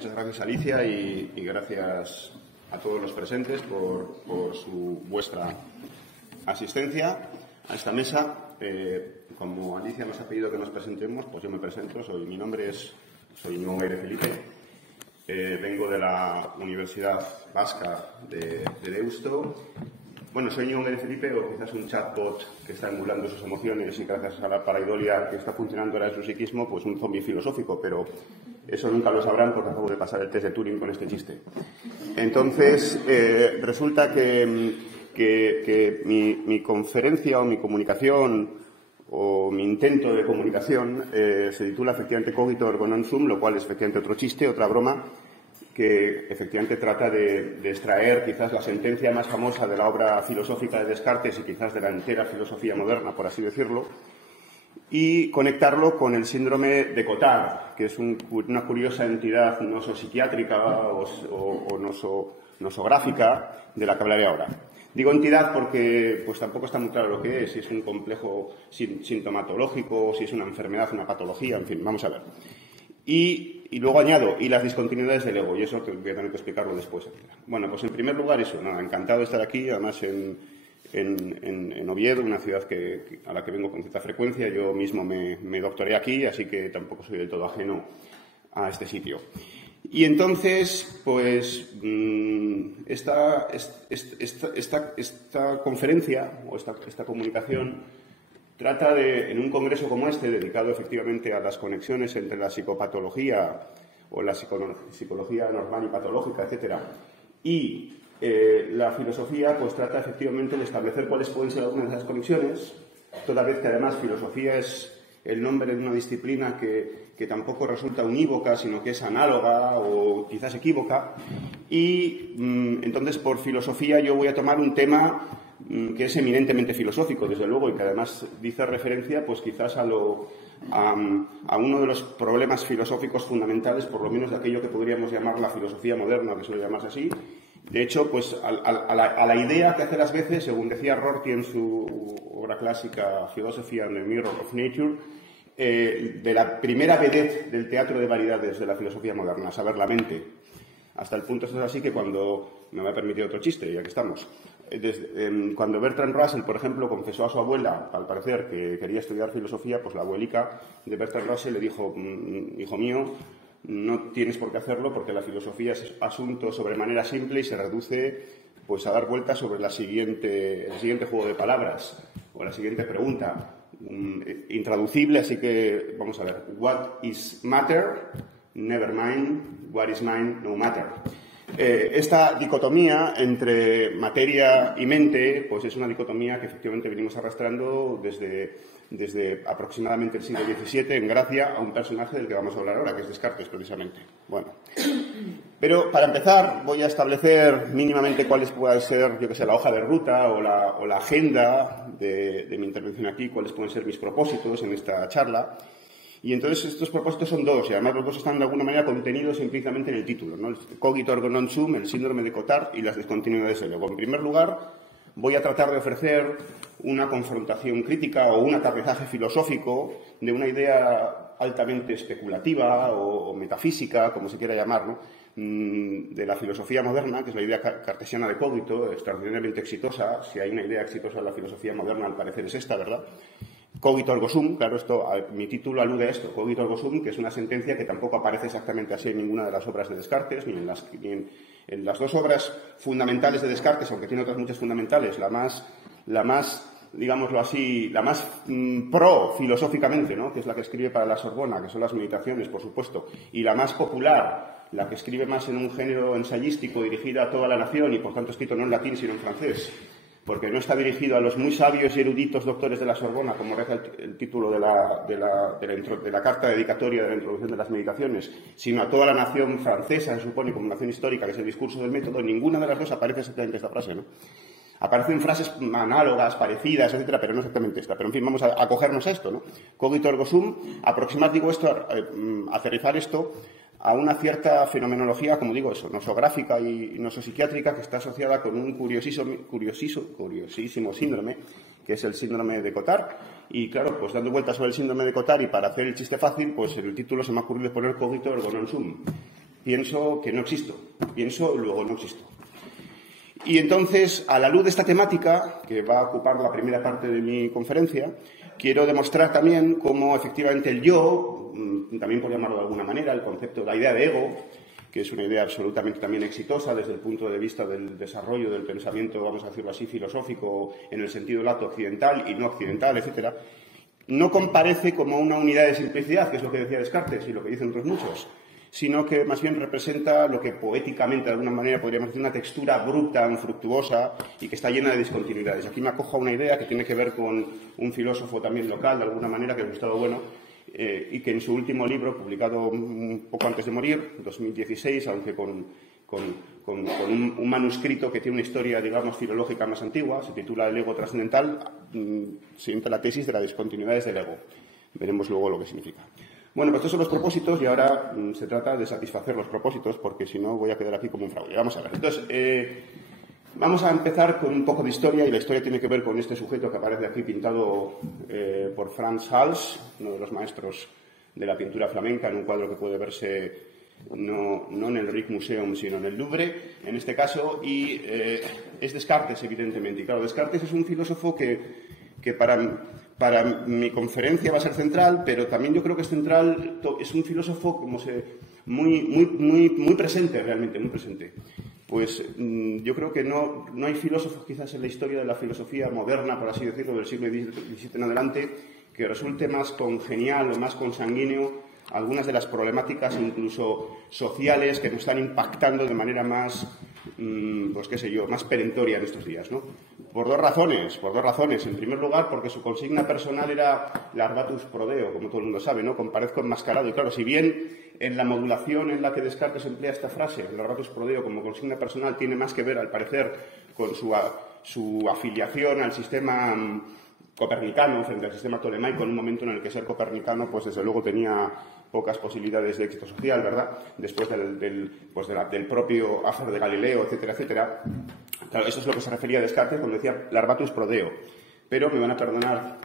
muchas gracias, Alicia, y gracias a todos los presentes por vuestra asistencia a esta mesa. Como Alicia nos ha pedido que nos presentemos, pues yo me presento. Mi nombre soy Íñigo Meire Felipe. Vengo de la Universidad Vasca de Deusto. Bueno, soy Íñigo Meire Felipe, o quizás un chatbot que está emulando sus emociones y gracias a la paraidolia que está funcionando ahora en su psiquismo, pues un zombie filosófico, pero eso nunca lo sabrán porque acabo de pasar el test de Turing con este chiste. Entonces, resulta que mi conferencia o mi comunicación o mi intento de comunicación se titula efectivamente Cogito ergo non sum, lo cual es efectivamente otro chiste, otra broma, que efectivamente trata de extraer quizás la sentencia más famosa de la obra filosófica de Descartes y quizás de la entera filosofía moderna, por así decirlo, y conectarlo con el síndrome de Cotard, que es una curiosa entidad nosopsiquiátrica o nosográfica de la que hablaré ahora. Digo entidad porque pues tampoco está muy claro lo que es, si es un complejo sintomatológico, si es una enfermedad, una patología, en fin, vamos a ver. Y luego añado, y las discontinuidades del ego, y eso voy a tener que explicarlo después. Bueno, pues en primer lugar eso, encantado de estar aquí, además en Oviedo, una ciudad a la que vengo con cierta frecuencia. Yo mismo me doctoré aquí, así que tampoco soy del todo ajeno a este sitio. Y entonces, pues, esta conferencia o esta comunicación trata de, en un congreso como este, dedicado efectivamente a las conexiones entre la psicopatología o la psicología normal y patológica, etcétera, y la filosofía, pues trata efectivamente de establecer cuáles pueden ser algunas de esas conexiones, toda vez que además filosofía es el nombre de una disciplina que tampoco resulta unívoca, sino que es análoga o quizás equívoca. Y entonces, por filosofía, yo voy a tomar un tema que es eminentemente filosófico, desde luego, y que además dice referencia, pues quizás a uno de los problemas filosóficos fundamentales, por lo menos de aquello que podríamos llamar la filosofía moderna, que suele llamarse así. De hecho, pues a la idea que hace las veces, según decía Rorty en su obra clásica Philosophy and the Mirror of Nature, de la primera vedette del teatro de variedades de la filosofía moderna, saber la mente. Hasta el punto es así que cuando, me va a permitir otro chiste, ya que estamos, cuando Bertrand Russell, por ejemplo, confesó a su abuela, al parecer, que quería estudiar filosofía, pues la abuelica de Bertrand Russell le dijo: hijo mío, no tienes por qué hacerlo porque la filosofía es asunto sobremanera simple y se reduce pues a dar vueltas sobre el siguiente juego de palabras o la siguiente pregunta, intraducible, así que vamos a ver. What is matter? Never mind. What is mind? No matter. Esta dicotomía entre materia y mente, pues es una dicotomía que efectivamente venimos arrastrando desde aproximadamente el siglo XVII, en gracia a un personaje del que vamos a hablar ahora, que es Descartes, precisamente. Bueno, pero para empezar voy a establecer mínimamente cuáles pueden ser, yo que sé, la hoja de ruta o la agenda de mi intervención aquí, cuáles pueden ser mis propósitos en esta charla. Y entonces estos propósitos son dos, y además los dos están de alguna manera contenidos implícitamente en el título, ¿no? El Cogito ergo non sum, el síndrome de Cotard y las discontinuidades del ego. En primer lugar, voy a tratar de ofrecer una confrontación crítica o un aterrizaje filosófico de una idea altamente especulativa o metafísica, como se quiera llamar, ¿no?, de la filosofía moderna, que es la idea cartesiana de cogito, extraordinariamente exitosa. Si hay una idea exitosa en la filosofía moderna, al parecer es esta, ¿verdad? Cogito ergo sum, claro, mi título alude a esto, Cogito ergo sum, que es una sentencia que tampoco aparece exactamente así en ninguna de las obras de Descartes, ni en las dos obras fundamentales de Descartes, aunque tiene otras muchas fundamentales. La más digámoslo así, la más pro filosóficamente, ¿no?, que es la que escribe para la Sorbona, que son las Meditaciones, por supuesto, y la más popular, la que escribe más en un género ensayístico dirigida a toda la nación y por tanto escrito no en latín sino en francés, porque no está dirigido a los muy sabios y eruditos doctores de la Sorbona, como reza el título de la carta dedicatoria de la introducción de las Meditaciones, sino a toda la nación francesa, se supone, como nación histórica, que es el discurso del método. En ninguna de las dos aparece exactamente esta frase, ¿no? Aparecen frases análogas, parecidas, etcétera, pero no exactamente esta. Pero, en fin, vamos a acogernos a esto, ¿no? Cogito ergo sum, aproximar, digo esto, aterrizar esto a una cierta fenomenología, como digo eso, nosográfica y nosopsiquiátrica, que está asociada con un curiosísimo síndrome, que es el síndrome de Cotard. Y, claro, pues dando vueltas sobre el síndrome de Cotard y para hacer el chiste fácil, pues el título se me ha ocurrido poner Cogito ergo non sum. pienso que no existo. Pienso, luego no existo. Y entonces, a la luz de esta temática, que va a ocupar la primera parte de mi conferencia, quiero demostrar también cómo efectivamente el yo, también por llamarlo de alguna manera, el concepto, la idea de ego, que es una idea absolutamente también exitosa desde el punto de vista del desarrollo del pensamiento, vamos a decirlo así, filosófico, en el sentido lato occidental y no occidental, etcétera, no comparece como una unidad de simplicidad, que es lo que decía Descartes y lo que dicen otros muchos, sino que más bien representa lo que poéticamente, de alguna manera, podríamos decir una textura abrupta, infructuosa y que está llena de discontinuidades. Aquí me acojo a una idea que tiene que ver con un filósofo también local, de alguna manera, que es Gustavo Bueno, y que en su último libro, publicado un poco antes de morir, 2016, aunque con un manuscrito que tiene una historia, digamos, filológica más antigua, se titula El ego trascendental, siguiente la tesis de las discontinuidades del ego. Veremos luego lo que significa. Bueno, pues estos son los propósitos y ahora se trata de satisfacer los propósitos porque si no voy a quedar aquí como un fraude. Vamos a ver. Entonces, vamos a empezar con un poco de historia y la historia tiene que ver con este sujeto que aparece aquí pintado por Frans Hals, uno de los maestros de la pintura flamenca, en un cuadro que puede verse no en el Rijksmuseum sino en el Louvre, en este caso, y es Descartes, evidentemente. Y claro, Descartes es un filósofo que para mi conferencia va a ser central, pero también yo creo que es central, es un filósofo muy presente, realmente, muy presente. Pues yo creo que no hay filósofos quizás en la historia de la filosofía moderna, por así decirlo, del siglo XVII en adelante, que resulte más congenial o más consanguíneo algunas de las problemáticas incluso sociales que nos están impactando de manera más, pues qué sé yo, más perentoria en estos días, ¿no? Por dos razones. En primer lugar, porque su consigna personal era larvatus prodeo, como todo el mundo sabe, ¿no? Comparezco enmascarado. Y claro, si bien en la modulación en la que Descartes emplea esta frase, larvatus prodeo, como consigna personal, tiene más que ver, al parecer, con su afiliación al sistema copernicano frente al sistema tolemaico, en un momento en el que ser copernicano, pues desde luego tenía pocas posibilidades de éxito social, ¿verdad? Después del propio hacer de Galileo, etcétera, etcétera. Claro, eso es lo que se refería a Descartes cuando decía larvatus prodeo. Pero me van a perdonar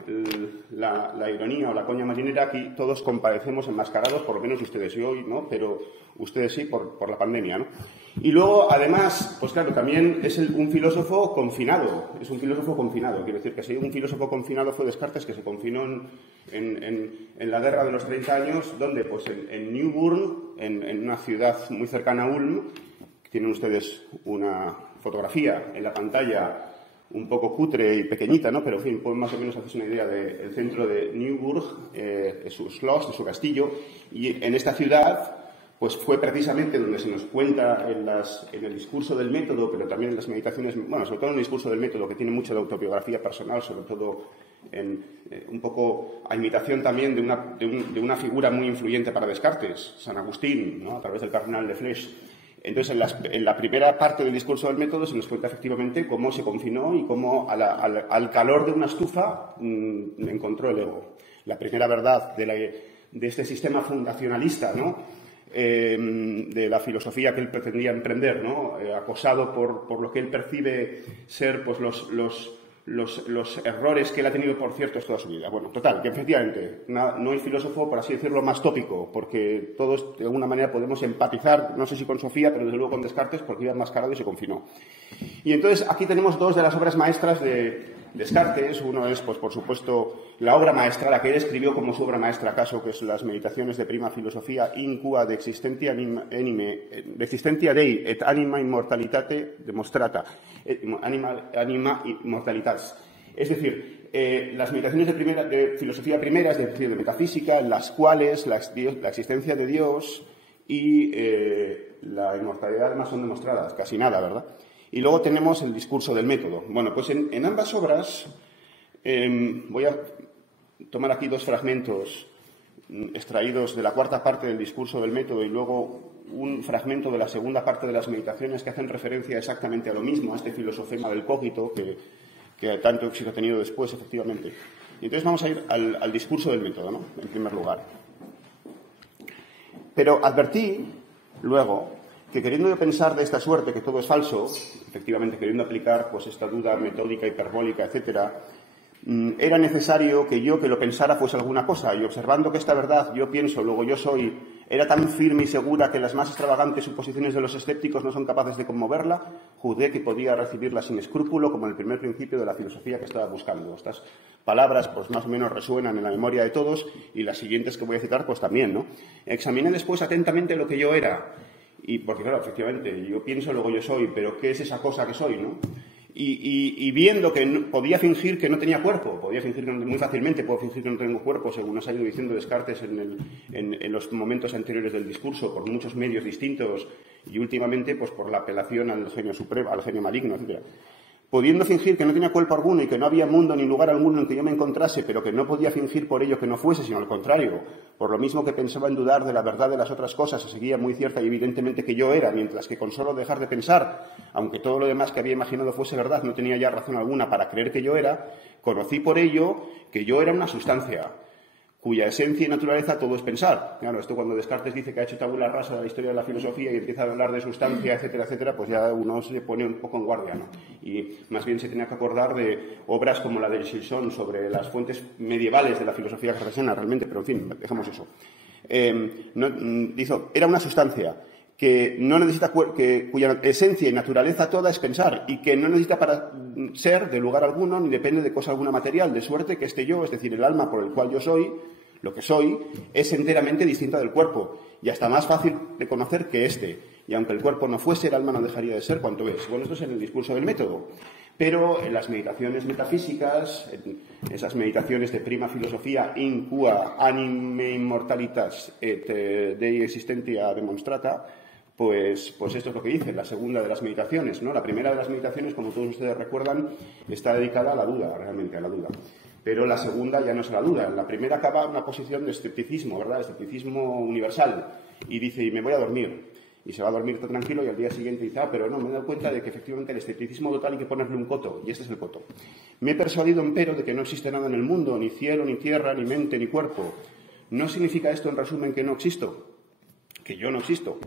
la ironía o la coña marinera, aquí todos comparecemos enmascarados, por lo menos ustedes y hoy, ¿no? Pero ustedes sí por la pandemia, ¿no? Y luego, además, pues claro, también es un filósofo confinado, quiero decir que si un filósofo confinado fue Descartes, que se confinó en la guerra de los 30 años, ¿dónde? Pues en Newburn, en una ciudad muy cercana a Ulm. Tienen ustedes una fotografía en la pantalla un poco cutre y pequeñita, ¿no? Pero, en fin, pueden más o menos hacerse una idea del centro de Newburg, de su schloss, de su castillo. Y en esta ciudad, pues fue precisamente donde se nos cuenta en el discurso del método, pero también en las meditaciones, bueno, sobre todo en el discurso del método, que tiene mucha de autobiografía personal, sobre todo un poco a imitación también de una figura muy influyente para Descartes, San Agustín, ¿no? A través del cardenal de Flech. Entonces, en la primera parte del discurso del método se nos cuenta efectivamente cómo se confinó y cómo al calor de una estufa encontró el ego. La primera verdad de este sistema fundacionalista, ¿no? De la filosofía que él pretendía emprender, ¿no? Acosado por lo que él percibe ser pues, los errores que él ha tenido por ciertos toda su vida. Bueno, total, que efectivamente no hay filósofo, por así decirlo, más tópico, porque todos de alguna manera podemos empatizar, no sé si con Sofía, pero desde luego con Descartes, porque iba enmascarado y se confinó. Y entonces aquí tenemos dos de las obras maestras de Descartes. Uno es, pues por supuesto, la obra maestra, la que él escribió como su obra maestra, acaso, que es las Meditaciones de Prima Filosofia in qua de existentia Dei et anima immortalitate demonstrata. Anima immortalitas. Es decir, las meditaciones de filosofía primera, es decir, de metafísica, en las cuales la existencia de Dios y la inmortalidad además son demostradas, casi nada, ¿verdad? Y luego tenemos el discurso del método. Bueno, pues en ambas obras voy a tomar aquí dos fragmentos extraídos de la cuarta parte del discurso del método y luego un fragmento de la segunda parte de las meditaciones que hacen referencia exactamente a lo mismo, a este filosofema del cogito que tanto éxito ha tenido después, efectivamente. Y entonces vamos a ir al discurso del método, ¿no? En primer lugar. Pero advertí luego que queriendo yo pensar de esta suerte que todo es falso, efectivamente queriendo aplicar pues esta duda metódica, hiperbólica, etcétera, era necesario que yo que lo pensara fuese alguna cosa, y observando que esta verdad yo pienso, luego yo soy, Era tan firme y segura que las más extravagantes suposiciones de los escépticos no son capaces de conmoverla, juzgué que podía recibirla sin escrúpulo como el primer principio de la filosofía que estaba buscando. Estas palabras, pues más o menos resuenan en la memoria de todos, y las siguientes que voy a citar, pues también, ¿no? Examiné después atentamente lo que yo era, y porque claro, efectivamente, yo pienso, luego yo soy, pero ¿qué es esa cosa que soy, no? Y viendo que podía fingir que no tenía cuerpo, podía fingir que muy fácilmente puedo fingir que no tengo cuerpo, según nos ha ido diciendo Descartes en los momentos anteriores del discurso, por muchos medios distintos y últimamente pues por la apelación al genio supremo, al genio maligno, etc. Pudiendo fingir que no tenía cuerpo alguno y que no había mundo ni lugar alguno en que yo me encontrase, pero que no podía fingir por ello que no fuese, sino al contrario, por lo mismo que pensaba en dudar de la verdad de las otras cosas, se seguía muy cierta y evidentemente que yo era, mientras que con solo dejar de pensar, aunque todo lo demás que había imaginado fuese verdad, no tenía ya razón alguna para creer que yo era, conocí por ello que yo era una sustancia, cuya esencia y naturaleza todo es pensar. Claro, esto cuando Descartes dice que ha hecho tabula rasa de la historia de la filosofía y empieza a hablar de sustancia, etcétera, etcétera, pues ya uno se pone un poco en guardia, ¿no? Y más bien se tenía que acordar de obras como la de Gilson sobre las fuentes medievales de la filosofía cartesiana, realmente, pero en fin, dejamos eso. Dice, era una sustancia que no necesita cuya esencia y naturaleza toda es pensar y que no necesita para ser de lugar alguno ni depende de cosa alguna material, de suerte que este yo, es decir, el alma por el cual yo soy, lo que soy, es enteramente distinta del cuerpo y hasta más fácil de conocer que éste. Y aunque el cuerpo no fuese, el alma no dejaría de ser cuanto es. Bueno, esto es en el discurso del método. Pero en las meditaciones metafísicas, en esas meditaciones de prima filosofía in qua anime immortalitas et dei existentia demonstrata, pues esto es lo que dice la segunda de las meditaciones, ¿no? La primera de las meditaciones, como todos ustedes recuerdan, está dedicada a la duda, realmente a la duda. Pero la segunda ya no es la duda. La primera acaba una posición de escepticismo, ¿verdad? Escepticismo universal. Y dice, y me voy a dormir. Y se va a dormir todo tranquilo y al día siguiente dice, pero no, me he dado cuenta de que efectivamente el escepticismo total hay que ponerle un coto. Y este es el coto. Me he persuadido, empero, de que no existe nada en el mundo, ni cielo, ni tierra, ni mente, ni cuerpo. ¿No significa esto, en resumen, que no existo? Que yo no existo.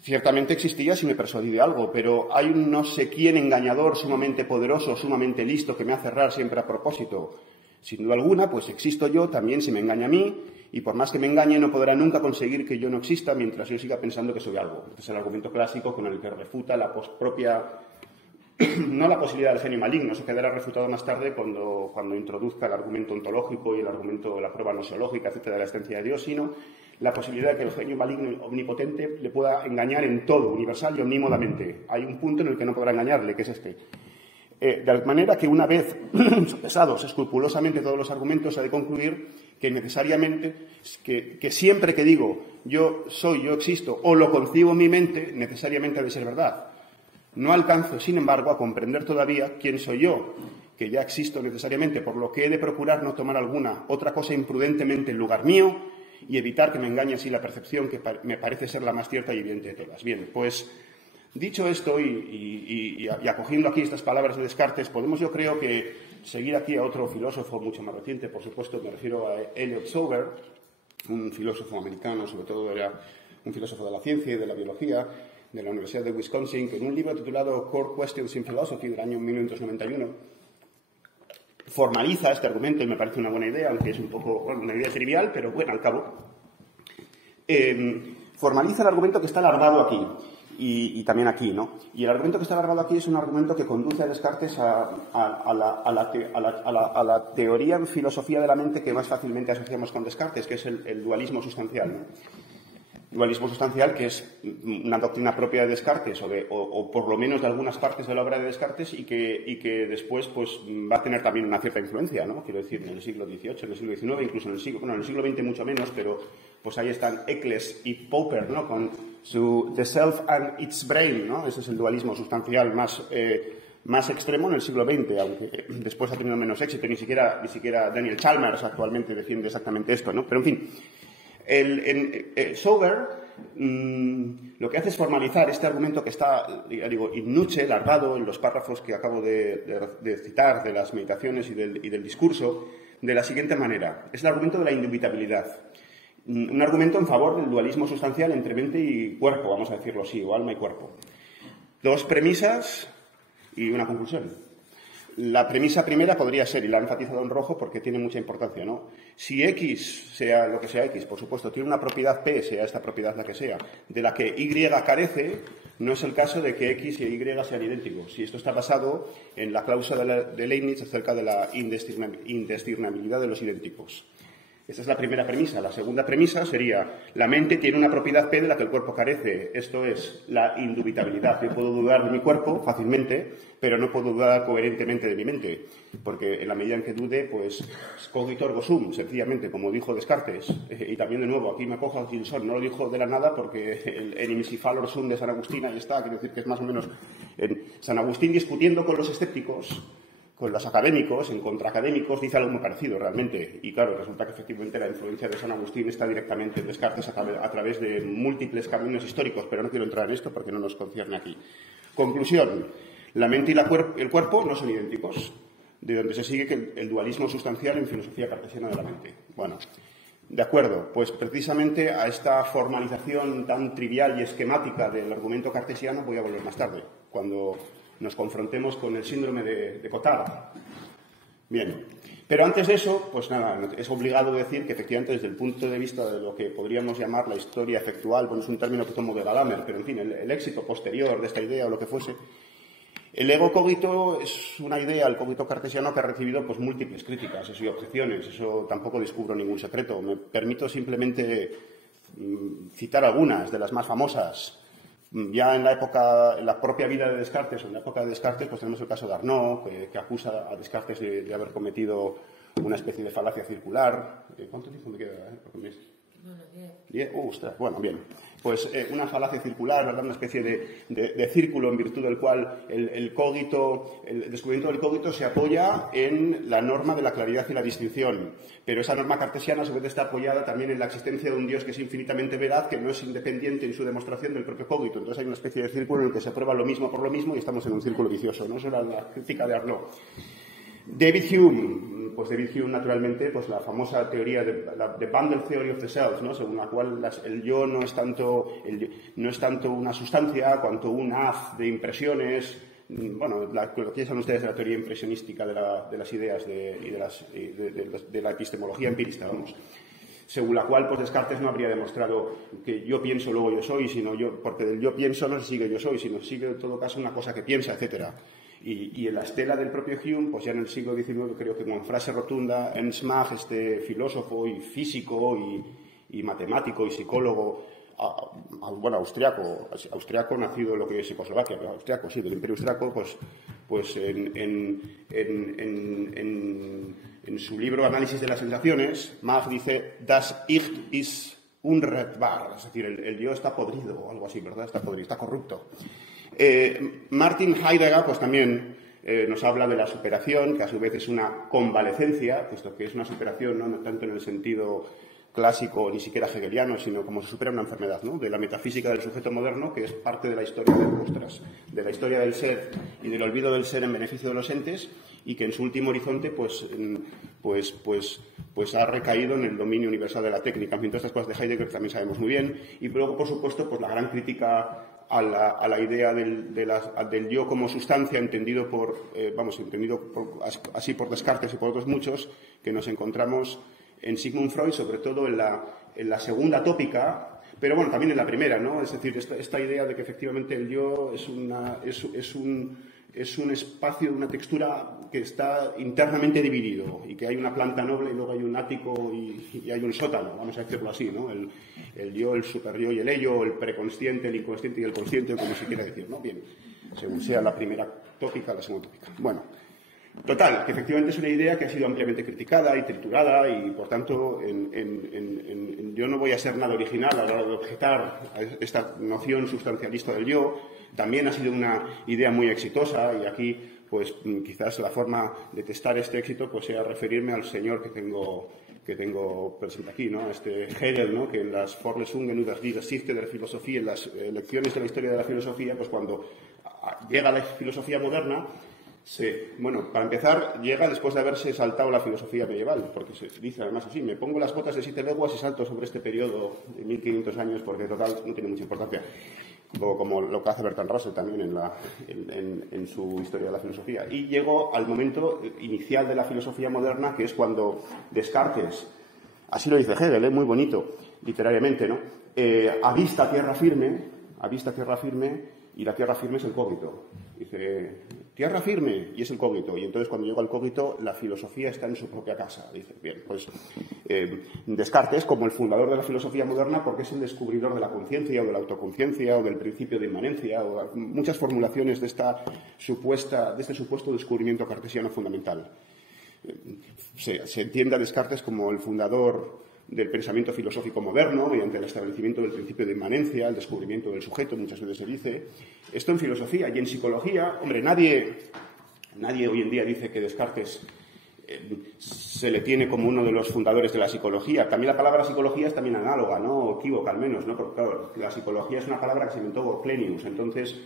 Ciertamente existía si me persuadí de algo, pero hay un no sé quién engañador sumamente poderoso, sumamente listo, que me hace errar siempre a propósito. Sin duda alguna, pues existo yo también si me engaña a mí, y por más que me engañe no podrá nunca conseguir que yo no exista mientras yo siga pensando que soy algo. Este es el argumento clásico con el que refuta la propia, no la posibilidad del genio maligno, eso quedará refutado más tarde cuando introduzca el argumento ontológico y el argumento de la prueba noseológica, etcétera, de la existencia de Dios, sino la posibilidad de que el genio maligno omnipotente le pueda engañar en todo, universal y omnímodamente. Hay un punto en el que no podrá engañarle, que es este. De manera que una vez sopesados escrupulosamente todos los argumentos, ha de concluir que necesariamente, que siempre que digo yo soy, yo existo, o lo concibo en mi mente, necesariamente ha de ser verdad. No alcanzo, sin embargo, a comprender todavía quién soy yo, que ya existo necesariamente, por lo que he de procurar no tomar alguna otra cosa imprudentemente en lugar mío y evitar que me engañe así la percepción que me parece ser la más cierta y evidente de todas. Bien, pues dicho esto y acogiendo aquí estas palabras de Descartes, podemos, yo creo, que seguir aquí a otro filósofo mucho más reciente, por supuesto, me refiero a Elliot Sober, un filósofo americano, sobre todo era un filósofo de la ciencia y de la biología, de la Universidad de Wisconsin, que en un libro titulado Core Questions in Philosophy del año 1991 formaliza este argumento y me parece una buena idea, aunque es un poco, bueno, una idea trivial, pero buena al cabo. Formaliza el argumento que está alargado aquí y también aquí, ¿no? Y el argumento que está alargado aquí es un argumento que conduce a Descartes a la teoría en filosofía de la mente que más fácilmente asociamos con Descartes, que es el dualismo sustancial, ¿no? Dualismo sustancial, que es una doctrina propia de Descartes, o por lo menos de algunas partes de la obra de Descartes, y que después pues, va a tener también una cierta influencia, ¿no? Quiero decir, en el siglo XVIII, en el siglo XIX, incluso en el siglo XX mucho menos, pero pues ahí están Eccles y Popper, ¿no? Con su The Self and Its Brain, ¿no? Ese es el dualismo sustancial más extremo en el siglo XX, aunque después ha tenido menos éxito, ni siquiera Daniel Chalmers actualmente defiende exactamente esto, ¿no? Pero en fin. Sober lo que hace es formalizar este argumento que está, digo, in nuce, largado en los párrafos que acabo de citar de las meditaciones y del discurso, de la siguiente manera. Es el argumento de la indubitabilidad. Un argumento en favor del dualismo sustancial entre mente y cuerpo, vamos a decirlo así, o alma y cuerpo. Dos premisas y una conclusión. la premisa primera podría ser, y la he enfatizado en rojo porque tiene mucha importancia, ¿no? Si X, sea lo que sea X, por supuesto, tiene una propiedad P, sea esta propiedad la que sea, de la que Y carece, no es el caso de que X y Y sean idénticos. Y esto está basado en la cláusula de Leibniz acerca de la indestirnabilidad de los idénticos. Esta es la primera premisa. La segunda premisa sería, la mente tiene una propiedad P de la que el cuerpo carece. Esto es la indubitabilidad. Yo puedo dudar de mi cuerpo fácilmente, pero no puedo dudar coherentemente de mi mente. Porque en la medida en que dude, pues, cogito ergo sum, sencillamente, como dijo Descartes. Y también, de nuevo, aquí me cojo a Gilson. No lo dijo de la nada porque el enimisi fallor sum de San Agustín, ahí está. Quiero decir que es más o menos San Agustín discutiendo con los escépticos, con los académicos, en contraacadémicos, dice algo muy parecido realmente. Y claro, resulta que efectivamente la influencia de San Agustín está directamente en Descartes a través de múltiples caminos históricos, pero no quiero entrar en esto porque no nos concierne aquí. Conclusión. La mente y el cuerpo no son idénticos, de donde se sigue que el dualismo sustancial en filosofía cartesiana de la mente. Bueno, de acuerdo, pues precisamente a esta formalización tan trivial y esquemática del argumento cartesiano voy a volver más tarde, cuando nos confrontemos con el síndrome de Cotard. Bien, pero antes de eso, pues nada, es obligado decir que efectivamente desde el punto de vista de lo que podríamos llamar la historia efectual, bueno, es un término que tomo de Gadamer, pero en fin, el éxito posterior de esta idea o lo que fuese, el ego cogito es una idea, el cogito cartesiano, que ha recibido pues múltiples críticas y objeciones. Eso tampoco descubro ningún secreto. Me permito simplemente citar algunas de las más famosas. Ya en la propia vida de Descartes, o en la época de Descartes, pues tenemos el caso de Arnaud, que acusa a Descartes de haber cometido una especie de falacia circular. ¿Cuánto tiempo me queda? Porque Bueno, 10. Ostras, bueno, bien. Pues una falacia circular, ¿verdad? Una especie de círculo en virtud del cual el descubrimiento del cogito se apoya en la norma de la claridad y la distinción. Pero esa norma cartesiana a su vez está apoyada también en la existencia de un Dios que es infinitamente veraz, que no es independiente en su demostración del propio cogito. Entonces hay una especie de círculo en el que se prueba lo mismo por lo mismo y estamos en un círculo vicioso, ¿no? Eso era la crítica de Arnaud. David Hume, naturalmente, pues la famosa teoría de Bundle Theory of the Self, ¿no? Según la cual el yo no es tanto una sustancia cuanto un haz de impresiones. Bueno, lo que saben ustedes de la teoría impresionística de las ideas de la epistemología empirista, vamos. Según la cual, pues Descartes no habría demostrado que yo pienso, luego yo soy, porque del yo pienso no se sigue yo soy, sino sigue en todo caso una cosa que piensa, etcétera. Y en la estela del propio Hume, pues ya en el siglo XIX, creo que con frase rotunda, Ernst Mach, este filósofo y físico y matemático y psicólogo, austriaco nacido en lo que es Checoslovaquia, pero austriaco, sí, del Imperio Austriaco, pues en su libro Análisis de las sensaciones, Mach dice, Das Ich ist unrettbar, es decir, el yo está podrido o algo así, ¿verdad? Está podrido, está corrupto. Martin Heidegger, pues también nos habla de la superación, que a su vez es una convalecencia, puesto que es una superación no tanto en el sentido clásico ni siquiera hegeliano, sino como se supera una enfermedad, ¿no? De la metafísica del sujeto moderno, que es parte de la historia de la historia del ser y del olvido del ser en beneficio de los entes, y que en su último horizonte pues ha recaído en el dominio universal de la técnica. En fin, todas estas cosas de Heidegger también sabemos muy bien. Y luego, por supuesto, pues la gran crítica a la idea del yo como sustancia, entendido así por Descartes y por otros muchos, que nos encontramos en Sigmund Freud, sobre todo en la segunda tópica, pero bueno, también en la primera, ¿no? Es decir, esta idea de que efectivamente el yo es un espacio, una textura que está internamente dividido y que hay una planta noble y luego hay un ático y hay un sótano, vamos a decirlo así, ¿no? El yo, el superyo y el ello, el preconsciente, el inconsciente y el consciente, como se quiera decir, ¿no? Bien, según sea la primera tópica, la segunda tópica. Bueno, total, que efectivamente es una idea que ha sido ampliamente criticada y triturada y, por tanto, yo no voy a ser nada original a la hora de objetar esta noción sustancialista del yo. También ha sido una idea muy exitosa y aquí, pues, quizás la forma de testar este éxito pues sea referirme al señor que tengo presente aquí, ¿no? Este Hegel, ¿no? Que en las Vorlesungen über die Geschichte der Philosophie, en las lecciones de la historia de la filosofía, pues cuando llega la filosofía moderna, para empezar, llega después de haberse saltado la filosofía medieval, porque se dice además así, me pongo las botas de 7 leguas y salto sobre este periodo de 1500 años, porque total no tiene mucha importancia. como lo que hace Bertrand Russell también en su historia de la filosofía. Y llego al momento inicial de la filosofía moderna, que es cuando Descartes, así lo dice Hegel, muy bonito, literariamente, ¿no? Avista tierra firme, y la tierra firme es el cogito. Dice, tierra firme, y es el cogito. Y entonces, cuando llega al cogito, la filosofía está en su propia casa. Dice, bien, pues Descartes, como el fundador de la filosofía moderna, porque es el descubridor de la conciencia, o de la autoconciencia, o del principio de inmanencia, o muchas formulaciones de este supuesto descubrimiento cartesiano fundamental. Se entiende a Descartes como el fundador del pensamiento filosófico moderno, mediante el establecimiento del principio de inmanencia, el descubrimiento del sujeto, muchas veces se dice. Esto en filosofía. Y en psicología, hombre, nadie hoy en día dice que Descartes se le tiene como uno de los fundadores de la psicología. También la palabra psicología es también análoga, ¿no? O equívoca, al menos, ¿no? Porque, claro, la psicología es una palabra que se inventó por Plinius, entonces...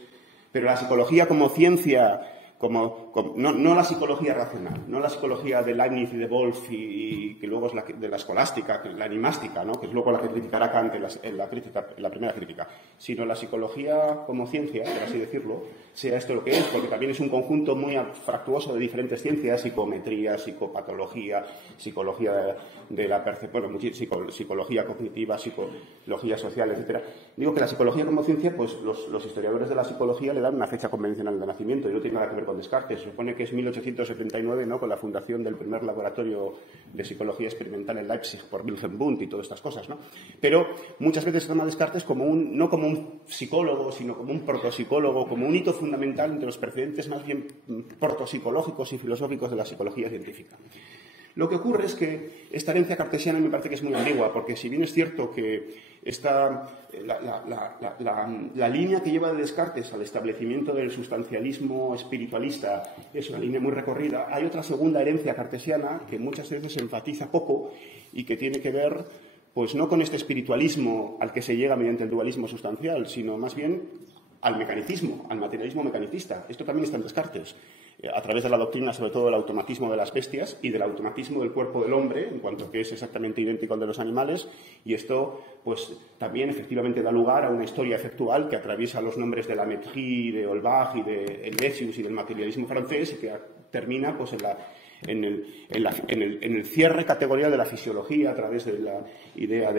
Pero la psicología como ciencia... no la psicología racional, no la psicología de Leibniz y de Wolff y que luego es la de la escolástica, la animástica, ¿no? Que es luego la que criticará Kant en la primera crítica, sino la psicología como ciencia, por así decirlo, sea esto lo que es, porque también es un conjunto muy fractuoso de diferentes ciencias, psicometría, psicopatología, psicología de la percepción, psicología cognitiva, psicología social, etc. Digo que la psicología como ciencia, pues los historiadores de la psicología le dan una fecha convencional de nacimiento y no tiene nada que ver con Descartes. Se supone que es 1879, ¿no? Con la fundación del primer laboratorio de psicología experimental en Leipzig por Wilhelm Wundt y todas estas cosas, ¿no? Pero muchas veces se toma Descartes no como un psicólogo, sino como un protopsicólogo, como un hito fundamental entre los precedentes más bien protopsicológicos y filosóficos de la psicología científica. Lo que ocurre es que esta herencia cartesiana me parece que es muy ambigua, porque si bien es cierto que la línea que lleva de Descartes al establecimiento del sustancialismo espiritualista es una línea muy recorrida, hay otra segunda herencia cartesiana que muchas veces se enfatiza poco y que tiene que ver, pues no con este espiritualismo al que se llega mediante el dualismo sustancial, sino más bien al mecanicismo, al materialismo mecanicista. Esto también está en Descartes, a través de la doctrina, sobre todo del automatismo de las bestias y del automatismo del cuerpo del hombre, en cuanto que es exactamente idéntico al de los animales, y esto, pues, también efectivamente da lugar a una historia efectual que atraviesa los nombres de Lamettrie, de Holbach y de Helvetius y del materialismo francés, y que termina, pues, en el cierre categorial de la fisiología a través de la idea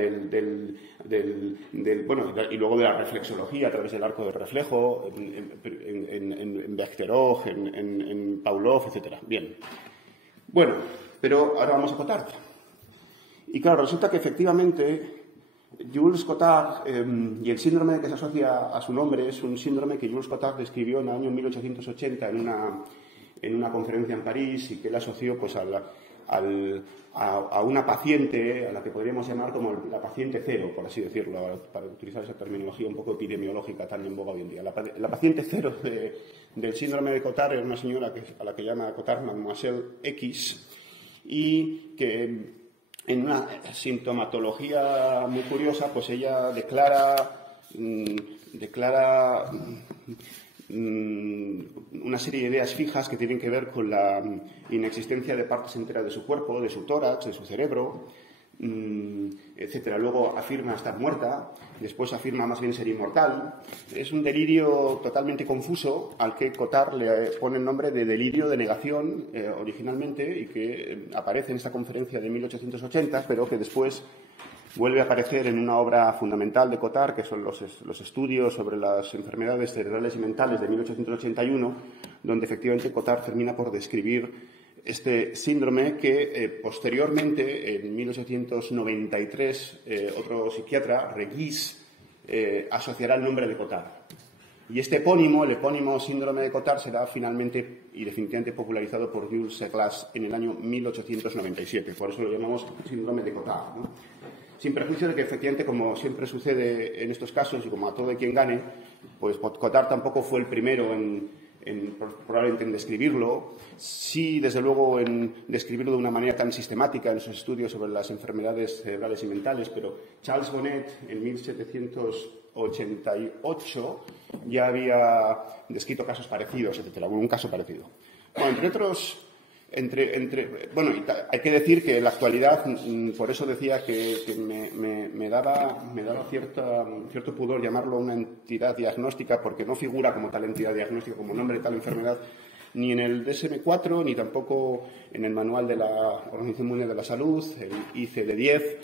y luego de la reflexología a través del arco del reflejo, en Bergterog, en Pavlov, etc. Bien. Bueno, pero ahora vamos a Cotard. Y claro, resulta que efectivamente Jules Cotard y el síndrome que se asocia a su nombre es un síndrome que Jules Cotard describió en el año 1880 en una conferencia en París y que él asoció, pues, a una paciente a la que podríamos llamar como la paciente cero, por así decirlo, para utilizar esa terminología un poco epidemiológica tan en boga hoy en día. La paciente cero del síndrome de Cotard era una señora a la que llama Cotard Mademoiselle X, y que en una sintomatología muy curiosa, pues ella declara una serie de ideas fijas que tienen que ver con la inexistencia de partes enteras de su cuerpo, de su tórax, de su cerebro, etcétera. Luego afirma estar muerta, después afirma más bien ser inmortal. Es un delirio totalmente confuso al que Cotard le pone el nombre de delirio de negación originalmente, y que aparece en esta conferencia de 1880, pero que después vuelve a aparecer en una obra fundamental de Cotard, que son los estudios sobre las enfermedades cerebrales y mentales de 1881, donde efectivamente Cotard termina por describir este síndrome que posteriormente, en 1893, otro psiquiatra, Regis, asociará el nombre de Cotard. Y este epónimo, el epónimo síndrome de Cotard, será finalmente y definitivamente popularizado por Jules Seglas en el año 1897. Por eso lo llamamos síndrome de Cotard, ¿no? Sin perjuicio de que, efectivamente, como siempre sucede en estos casos y como a todo quien gane, pues Cotard tampoco fue el primero probablemente en describirlo. Sí, desde luego, en describirlo de una manera tan sistemática en sus estudios sobre las enfermedades cerebrales y mentales, pero Charles Bonnet, en 1788, ya había descrito casos parecidos, etcétera, un caso parecido. Bueno, entre otros Bueno, hay que decir que en la actualidad, por eso decía que me daba cierto pudor llamarlo una entidad diagnóstica, porque no figura como tal entidad diagnóstica, como nombre de tal enfermedad, ni en el DSM-4, ni tampoco en el manual de la Organización Mundial de la Salud, el ICD-10.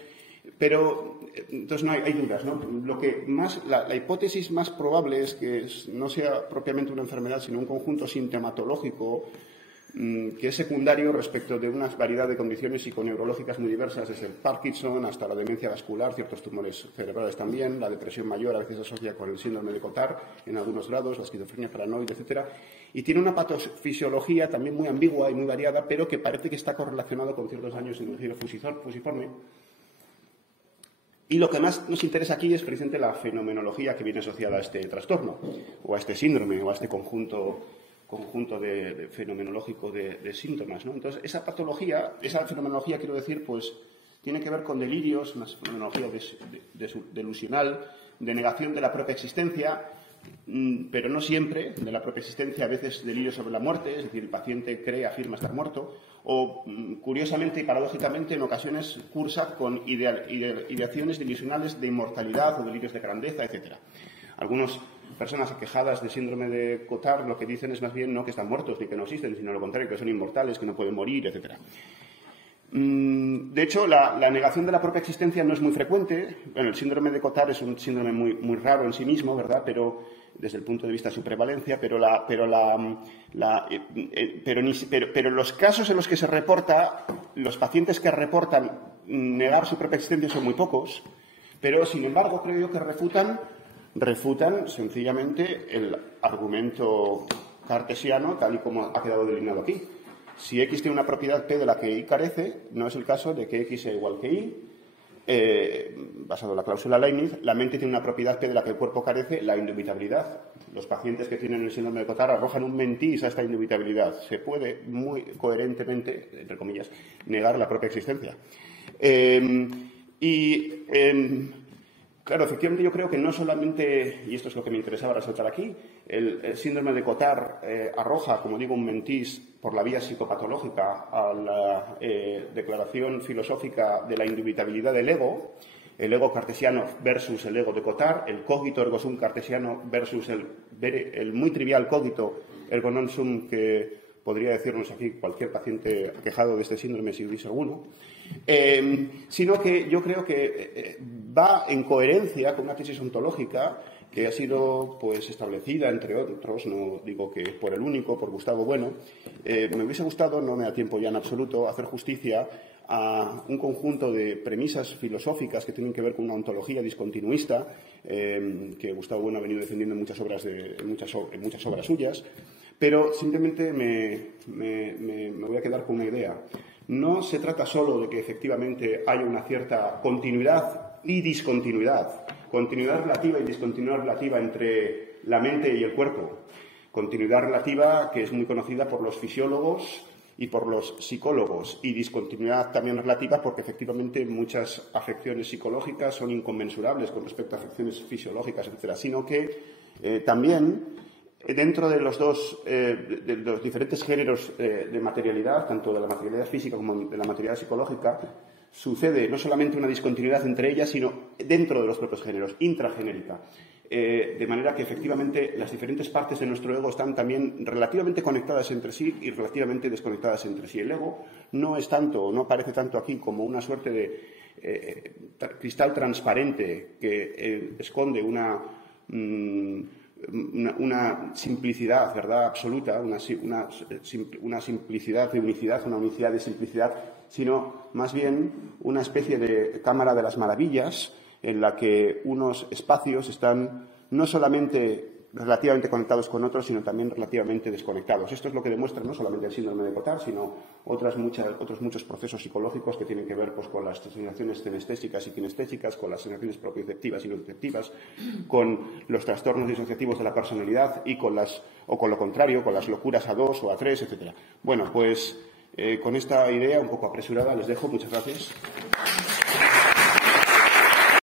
Pero, entonces, no hay dudas, ¿no? La hipótesis más probable es que no sea propiamente una enfermedad, sino un conjunto sintomatológico que es secundario respecto de una variedad de condiciones psiconeurológicas muy diversas, desde el Parkinson hasta la demencia vascular, ciertos tumores cerebrales también, la depresión mayor a veces se asocia con el síndrome de Cotard en algunos grados, la esquizofrenia paranoide, etcétera, y tiene una patofisiología también muy ambigua y muy variada, pero que parece que está correlacionado con ciertos daños en el tejido fusiforme. Y lo que más nos interesa aquí es precisamente la fenomenología que viene asociada a este trastorno, o a este síndrome, o a este conjunto fenomenológico de síntomas, ¿no? Entonces, esa fenomenología, quiero decir, pues tiene que ver con delirios, una fenomenología delusional, de negación de la propia existencia, pero no siempre de la propia existencia, a veces delirios sobre la muerte, es decir, el paciente afirma estar muerto, o, curiosamente y paradójicamente, en ocasiones cursa con ideaciones delusionales de inmortalidad o delirios de grandeza, etcétera. Algunas personas aquejadas de síndrome de Cotard lo que dicen es más bien no que están muertos ni que no existen, sino lo contrario, que son inmortales, que no pueden morir, etc. De hecho, la negación de la propia existencia no es muy frecuente. Bueno, el síndrome de Cotard es un síndrome muy raro en sí mismo, ¿verdad? Pero desde el punto de vista de su prevalencia, pero los casos en los que se reporta, los pacientes que reportan negar su propia existencia son muy pocos, pero sin embargo creo yo que refutan sencillamente el argumento cartesiano tal y como ha quedado delineado aquí. Si X tiene una propiedad P de la que Y carece, no es el caso de que X sea igual que Y. Basado en la cláusula Leibniz, la mente tiene una propiedad P de la que el cuerpo carece, la indubitabilidad. Los pacientes que tienen el síndrome de Cotard arrojan un mentis a esta indubitabilidad. Se puede muy coherentemente, entre comillas, negar la propia existencia. Claro, efectivamente yo creo que no solamente, y esto es lo que me interesaba resaltar aquí, el síndrome de Cotard arroja, como digo, un mentis por la vía psicopatológica a la declaración filosófica de la indubitabilidad del ego, el ego cartesiano versus el ego de Cotard, el cogito ergo sum cartesiano versus el muy trivial cogito ergo non sum que podría decirnos aquí cualquier paciente aquejado de este síndrome si hubiese alguno, sino que yo creo que va en coherencia con una tesis ontológica que ha sido pues establecida, entre otros, no digo que por el único, por Gustavo Bueno. Me hubiese gustado, no me da tiempo ya en absoluto, hacer justicia a un conjunto de premisas filosóficas que tienen que ver con una ontología discontinuista, que Gustavo Bueno ha venido defendiendo en muchas obras suyas, pero simplemente me voy a quedar con una idea. No se trata solo de que efectivamente haya una cierta continuidad y discontinuidad, continuidad relativa y discontinuidad relativa entre la mente y el cuerpo, continuidad relativa que es muy conocida por los fisiólogos y por los psicólogos, y discontinuidad también relativa porque efectivamente muchas afecciones psicológicas son inconmensurables con respecto a afecciones fisiológicas, etcétera, sino que también dentro de los diferentes géneros de materialidad, tanto de la materialidad física como de la materialidad psicológica, sucede no solamente una discontinuidad entre ellas, sino dentro de los propios géneros, intragenérica. De manera que, efectivamente, las diferentes partes de nuestro ego están también relativamente conectadas entre sí y relativamente desconectadas entre sí. El ego no es tanto, no aparece tanto aquí como una suerte de cristal transparente que esconde una simplicidad, ¿verdad?, absoluta, una simplicidad de unicidad, una unicidad de simplicidad, sino más bien una especie de cámara de las maravillas en la que unos espacios están no solamente relativamente conectados con otros, sino también relativamente desconectados. Esto es lo que demuestra no solamente el síndrome de Cotard, sino otros muchos procesos psicológicos que tienen que ver pues, con las sensaciones cinestésicas y kinestésicas, con las sensaciones propioceptivas y nociceptivas, con los trastornos disociativos de la personalidad y con lo contrario, con las locuras A2 o A3, etc. Bueno, pues con esta idea un poco apresurada les dejo. Muchas gracias.